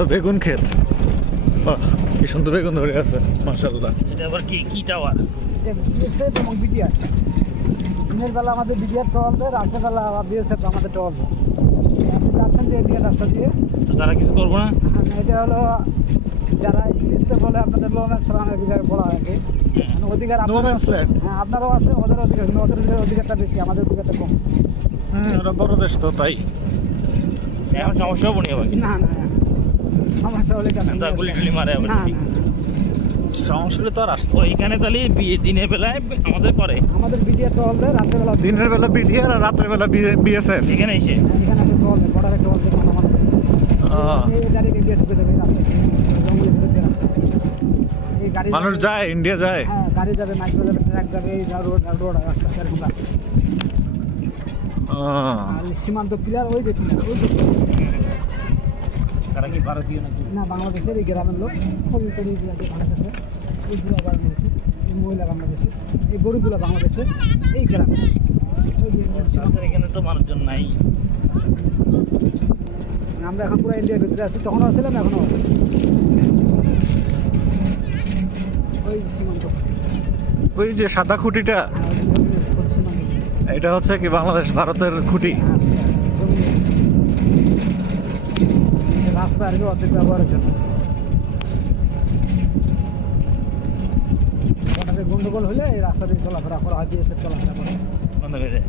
তো বেগুন ক্ষেত। বাহ, কি সুন্দর বেগুন ধরে আছে, মাশাআল্লাহ। এটা আবার কি টাওয়ার? এবং বিডিআর দিনের বেলা আমাদের বিডিআর চলবে, রাতের বেলা বিএসএফ আমাদের চলবে। আপনি যাচ্ছেন যে ইন্ডিয়ান রাস্তা দিয়ে, তো তারা কিছু করবো না? এটা হলো যারা ইংলিশে বলে আপনাদের লো ম্যান অনেক জায়গায় বলা হয় কি অধিকার নো ম্যানস ল্যান্ড। হ্যাঁ আপনারও আছে, ওদের অধিকার, কিন্তু ওদের অধিকারটা বেশি, আমাদের অধিকারটা কম। ওরা বড় দেশ তো, তাই। এখন সমস্যা হবো নি আবার? না না সমস্যা হলে কেন? তা গুলি টুলি মারে আবার? না না সমস্যা তো আর আসতো। ওইখানে তাহলে দিনের বেলায় আমাদের করে, আমাদের বিডিআর চলবে, রাতের বেলা দিনের বেলা বিডিআর আর রাতের বেলা বিএসএফ। এখানে এসে এখানে চলবে, বর্ডারে চলবে। এই গাড়ি ইন্ডিয়া ঢুকে যাবে রাস্তা, জঙ্গলের ভিতরে রাস্তা। এই গাড়ি মানুষ যায়, ইন্ডিয়া যায়। হ্যাঁ গাড়ি যাবে, মাইক্রো যাবে, ট্রাক যাবে, এই রোড রাস্তা এরকম রাস্তা। আর সীমান্ত ক্লিয়ার, ওই যে ক্লিয়ার, ওই যে তারা কি ভারতীয় নাকি? না বাংলাদেশের এই গ্রামের লোক খুবই কবি বাংলাদেশের, এইগুলো বাংলাদেশের, এই মহিলা বাংলাদেশের, এই গরুগুলো বাংলাদেশের, এই গ্রামে। ওই যে আমাদের এখানে তো মানুষজন নাই। আমরা এখন পুরো ইন্ডিয়ার ভিতরে আছি, তখনও ছিলাম, এখনও আছি। ওই সীমান্ত, ওই যে সাদা খুঁটিটা, সীমান্ত এটা হচ্ছে কি বাংলাদেশ ভারতের খুঁটি। রাস্তা আর কি অর্ধেক ব্যবহারের জন্য। ওটাতে গন্ডগোল হলে এই রাস্তা দিয়ে চলাফেরা করা হয়, বিএসএফ চলাফেরা করে। বন্ধ করে দেয়।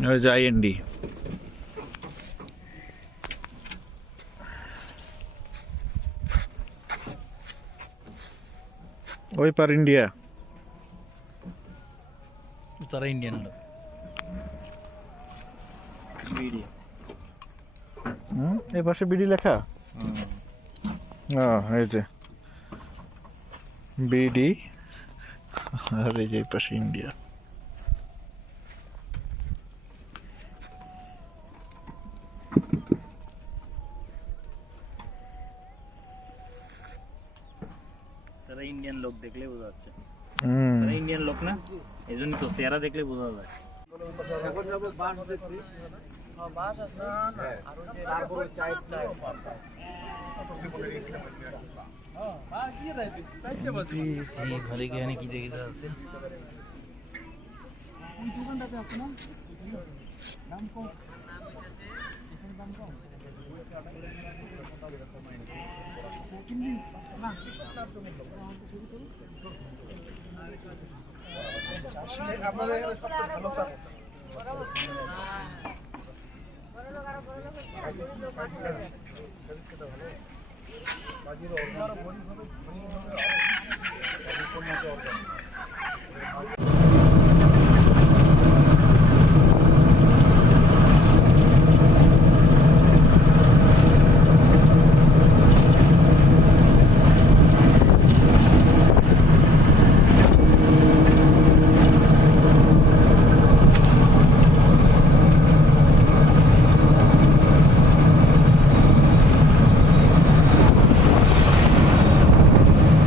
হ্যাঁ ওই যে আইএনডি। ওই পার ইন্ডিয়া। তারা ইন্ডিয়ান লোক। এই পাশে বিডি লেখা। এই যে বিডি, আর এই যে এই পাশে ইন্ডিয়া। তারা ইন্ডিয়ান লোক দেখলে বোঝা যাচ্ছে তারা ইন্ডিয়ান লোক না, এই জন্য তো চেহারা দেখলে বোঝা যায়। ঘরে গিয়ে কি দেখে যাচ্ছে? দোকানটাতে আছে না, দাম কম, দাম কম। আপনাদের সবচেয়ে ভালো চাষ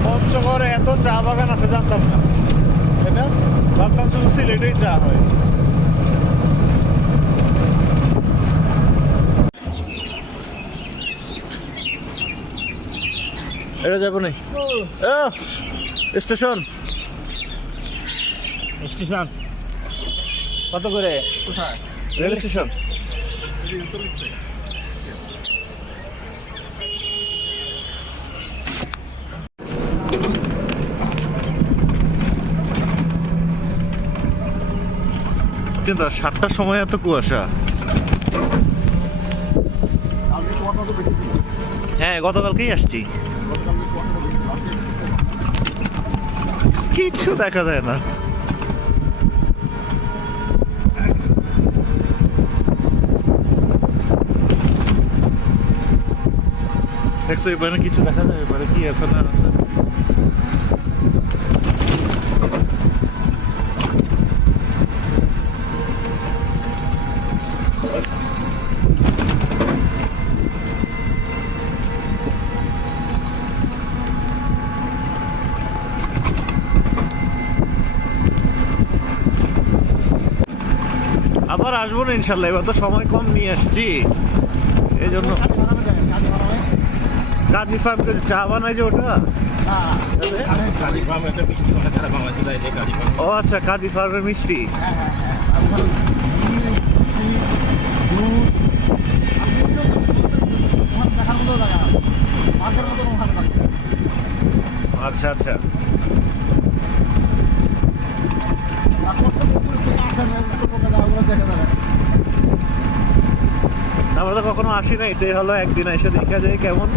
পঞ্চগড়ে এত চা বাগান আছে জানতাম না, এটা ভাবতাম শুধু সিলেটেই চা হয়। এটা যাবো না স্টেশন। স্টেশন কত করে? কোথায়? Rail station. কিন্তু 7টার সময় এত কুয়াশা। হ্যাঁ গতকালকেই আসছি, কিছু দেখা যায় না। দেখছো এবারে কিছু দেখা যায়, এবারে কি আছে না আছে। আবার আসবো না ইনশাল্লাহ, এবার তো সময় কম নিয়ে আসছি। এই জন্য কাজী ফার্ম চা বানায় যে ওটা। ও আচ্ছা, কাজী ফার্মের মিষ্টি। আচ্ছা আচ্ছা, আমরা তো কখনো আসি না, এটাই হলো একদিন এসে দেখা যায় কেমন,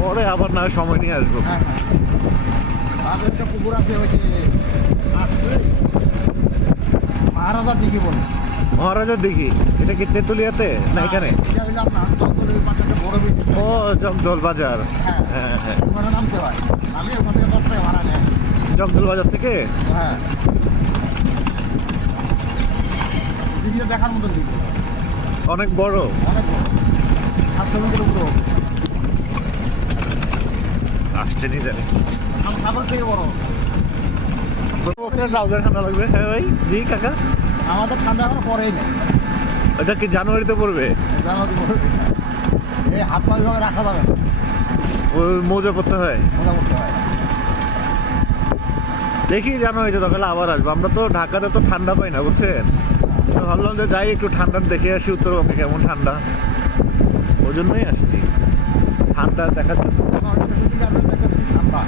পরে আবার না হয় সময় নিয়ে আসবো। পুকুর আছে মহারাজার দিকে বলে। মহারাজার দিঘি, এটা কি তেঁতুলিয়াতে না এখানে? ও জগদল বাজার। হ্যাঁ হ্যাঁ, নামতে হয়, আমি ওখান থেকে 10 টাকা ভাড়া নেয়। জগদল বাজার থেকে? হ্যাঁ, দিঘিটা দেখার মতো দিঘি, অনেক বড়, অনেক বড়, 700 মিটার উপর। আসছে নি জানি, সাগর থেকে বড়। ট্রাউজার ঠান্ডা লাগবে। হ্যাঁ ভাই, জি কাকা। আমাদের ঠান্ডা এখন পরেই নেই, ওটা কি জানুয়ারিতে পড়বে? এই হাত পা বিভাগে রাখা যাবে না, ওই মোজা পড়তে হয়। মোজা করতে হয়। দেখি জানুয়ারিতে, তখন আবার আসবো। আমরা তো ঢাকাতে তো ঠান্ডা পাই না, বুঝছেন? তো ভাবলাম যে যাই একটু ঠান্ডা দেখে আসি, উত্তরবঙ্গে কেমন ঠান্ডা, ওই জন্যই আসছি ঠান্ডা দেখার জন্য। ঠান্ডা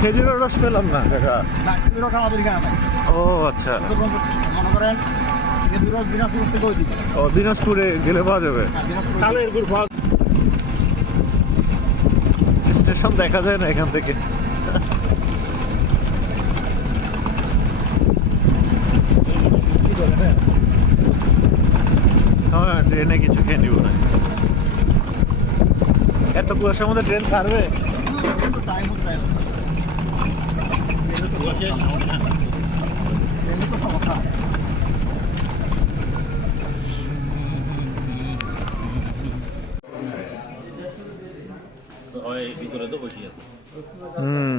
খেজুরের রস পেলাম না কাকা। না, খেজুর রস আমাদের এখানে নাই। ও আচ্ছা, মনে করেন খেজুর রস দিনাজপুর থেকে ওই দিকে। ও দিনাজপুরে গেলে পাওয়া যাবে। স্টেশন দেখা যায় না এখান থেকে। হ্যাঁ, ট্রেনে কিছু খেয়ে নিব না। এত কুয়াশার মধ্যে ট্রেন ছাড়বে? টাইম মতো টাইম তো সমস্যা। ভিতরে তো বসে আছে। হুম।